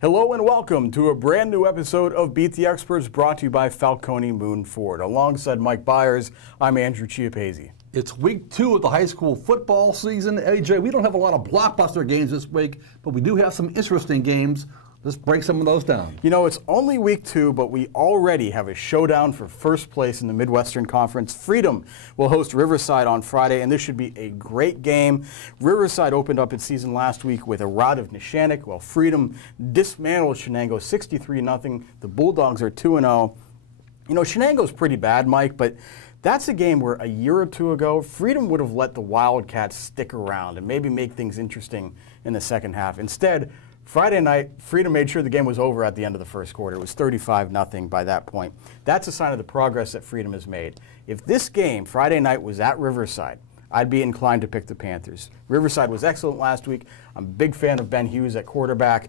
Hello and welcome to a brand new episode of Beat the Experts, brought to you by Falcone Moon Ford. Alongside Mike Bires, I'm Andrew Chiappazzi. It's week 2 of the high school football season. AJ, we don't have a lot of blockbuster games this week, but we do have some interesting games. Let's break some of those down. You know, it's only week 2, but we already have a showdown for first place in the Midwestern Conference. Freedom will host Riverside on Friday, and this should be a great game. Riverside opened up its season last week with a rout of Neshannock, while Freedom dismantled Shenango 63-0. The Bulldogs are 2-0. You know, Shenango's pretty bad, Mike, but that's a game where a year or two ago, Freedom would have let the Wildcats stick around and maybe make things interesting in the second half. Instead, Friday night, Freedom made sure the game was over at the end of the first quarter. It was 35-0 by that point. That's a sign of the progress that Freedom has made. If this game, Friday night, was at Riverside, I'd be inclined to pick the Panthers. Riverside was excellent last week. I'm a big fan of Ben Hughes at quarterback.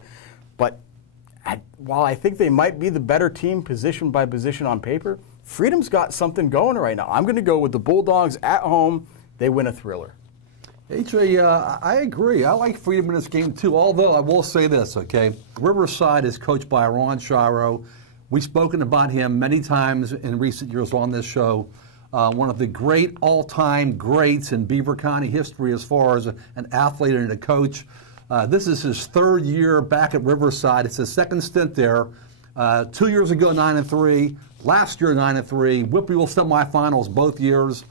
But while I think they might be the better team position by position on paper, Freedom's got something going right now. I'm going to go with the Bulldogs at home. They win a thriller. AJ, I agree. I like Freedom in this game, too, although I will say this, okay? Riverside is coached by Ron Shiro. We've spoken about him many times in recent years on this show. One of the great all-time greats in Beaver County history as far as an athlete and a coach. This is his third year back at Riverside. It's his second stint there. 2 years ago, 9-3. Last year, 9-3. Whippeal semifinals both years.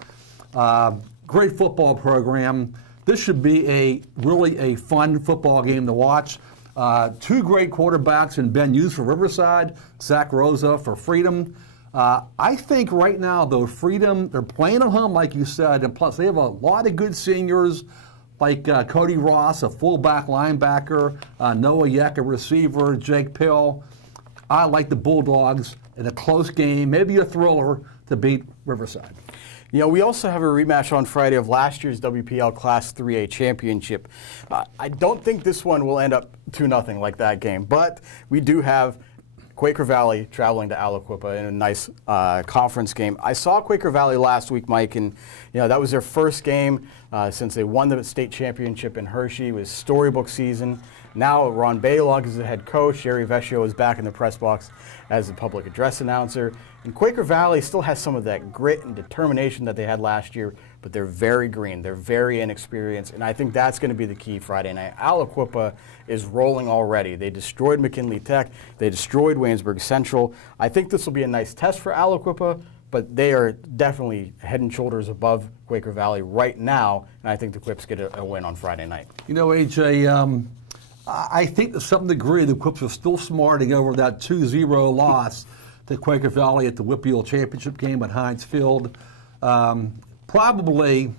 Great football program. This should be really a fun football game to watch. Two great quarterbacks in Ben Hughes for Riverside, Zach Rosa for Freedom. I think right now, though, Freedom, they're playing at home, like you said, and plus they have a lot of good seniors like Cody Ross, a fullback linebacker, Noah Yeck, a receiver, Jake Pill. I like the Bulldogs in a close game, maybe a thriller, to beat Riverside. You know, we also have a rematch on Friday of last year's WPL Class 3A championship. I don't think this one will end up 2-0 like that game, but we do have Quaker Valley traveling to Aliquippa in a nice conference game. I saw Quaker Valley last week, Mike, and you know that was their first game since they won the state championship in Hershey. It was storybook season. Now Ron Baylog is the head coach. Jerry Vecchio is back in the press box as the public address announcer. And Quaker Valley still has some of that grit and determination that they had last year, but they're very green. They're very inexperienced, and I think that's going to be the key Friday night. Aliquippa is rolling already. They destroyed McKinley Tech. They destroyed Waynesburg Central. I think this will be a nice test for Aliquippa, but they are definitely head and shoulders above Quaker Valley right now, and I think the Quips get a win on Friday night. You know, AJ, I think to some degree the Quips are still smarting over that 2-0 loss to Quaker Valley at the Whippeal Championship game at Heinz Field. Probably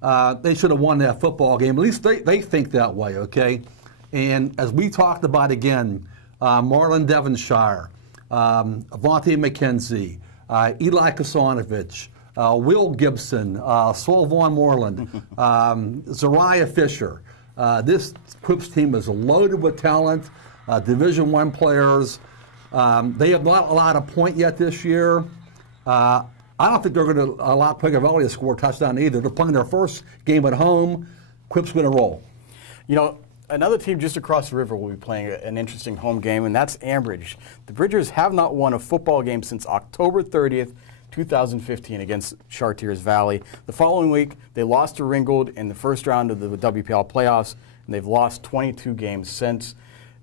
they should have won that football game. At least they think that way, okay? And as we talked about again, Marlon Devonshire, Avante McKenzie, Eli Kasanovich, Will Gibson, Saul Vaughn Moreland, Zariah Fisher. This Quips team is loaded with talent, Division I players. They have not allowed a point yet this year. I don't think they're going to allow Quaker Valley to score a touchdown either. They're playing their first game at home. Quips going to roll. You know, another team just across the river will be playing an interesting home game, and that's Ambridge. The Bridgers have not won a football game since October 30th, 2015 against Chartiers Valley. The following week, they lost to Ringgold in the first round of the WPL playoffs, and they've lost 22 games since.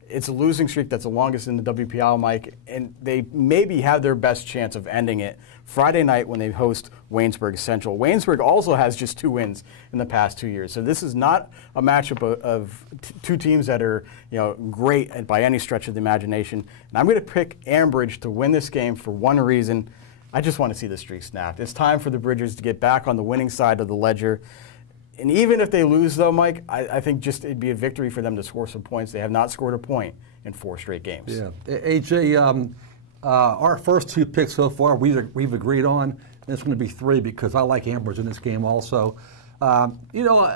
It's a losing streak that's the longest in the WPL, Mike, and they maybe have their best chance of ending it Friday night when they host Waynesburg Central. Waynesburg also has just 2 wins in the past 2 years, so this is not a matchup of two teams that are, you know, great by any stretch of the imagination. And I'm going to pick Ambridge to win this game for one reason. I just want to see the streak snapped. It's time for the Bridgers to get back on the winning side of the ledger. And even if they lose, though, Mike, I think just it'd be a victory for them to score some points. They have not scored a point in 4 straight games. Yeah. AJ, our first 2 picks so far we've agreed on, and it's going to be 3 because I like Ambridge in this game also. You know,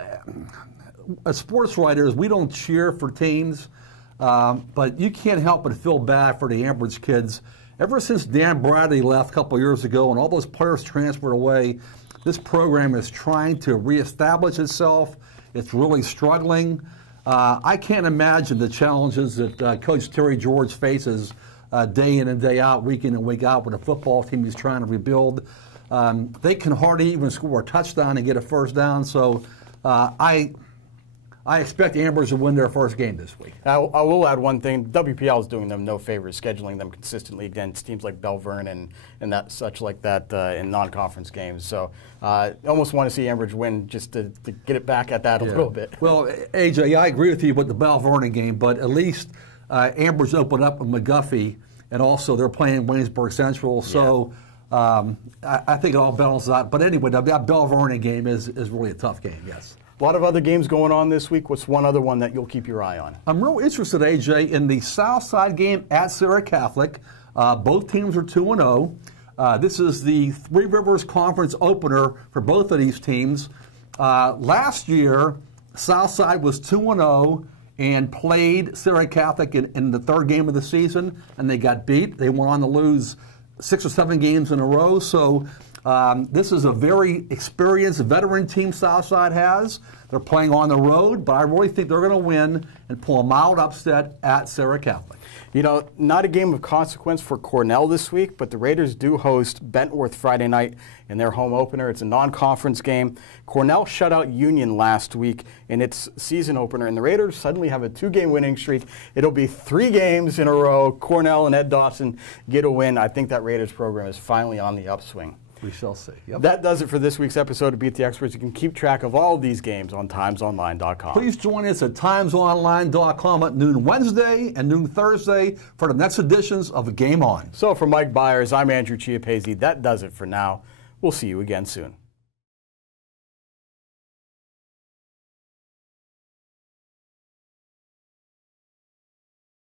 as sports writers, we don't cheer for teams, but you can't help but feel bad for the Ambridge kids. Ever since Dan Bradley left a couple of years ago and all those players transferred away, this program is trying to reestablish itself. It's really struggling. I can't imagine the challenges that Coach Terry George faces day in and day out, week in and week out, with a football team he's trying to rebuild. They can hardly even score a touchdown and get a first down. So I expect the Ambers to win their first game this week. I will add one thing. WPL is doing them no favors, scheduling them consistently against teams like Belvern and that such like that in non-conference games. So I almost want to see Ambridge win just to get it back at that a little bit. Well, AJ, I agree with you with the Belvern game, but at least Ambridge opened up with McGuffey, and also they're playing Waynesburg Central. So I think it all balances out. But anyway, that Belvern game is really a tough game, yes. A lot of other games going on this week. What's one other one that you'll keep your eye on? I'm real interested, AJ, in the Southside game at Sarah Catholic. Both teams are 2-0. This is the Three Rivers Conference opener for both of these teams. Last year, Southside was 2-0 and played Sarah Catholic in the third game of the season, and they got beat. They went on to lose 6 or 7 games in a row. So this is a very experienced veteran team Southside has. They're playing on the road, but I really think they're going to win and pull a mild upset at Sarah Catholic. You know, not a game of consequence for Cornell this week, but the Raiders do host Bentworth Friday night in their home opener. It's a non-conference game. Cornell shut out Union last week in its season opener, and the Raiders suddenly have a 2-game winning streak. It'll be 3 games in a row. Cornell and Ed Dawson get a win. I think that Raiders program is finally on the upswing. We shall see. Yep. That does it for this week's episode of Beat the Experts. You can keep track of all of these games on timesonline.com. Please join us at timesonline.com at noon Wednesday and noon Thursday for the next editions of Game On. So for Mike Bires, I'm Andrew Chiappazzi. That does it for now. We'll see you again soon.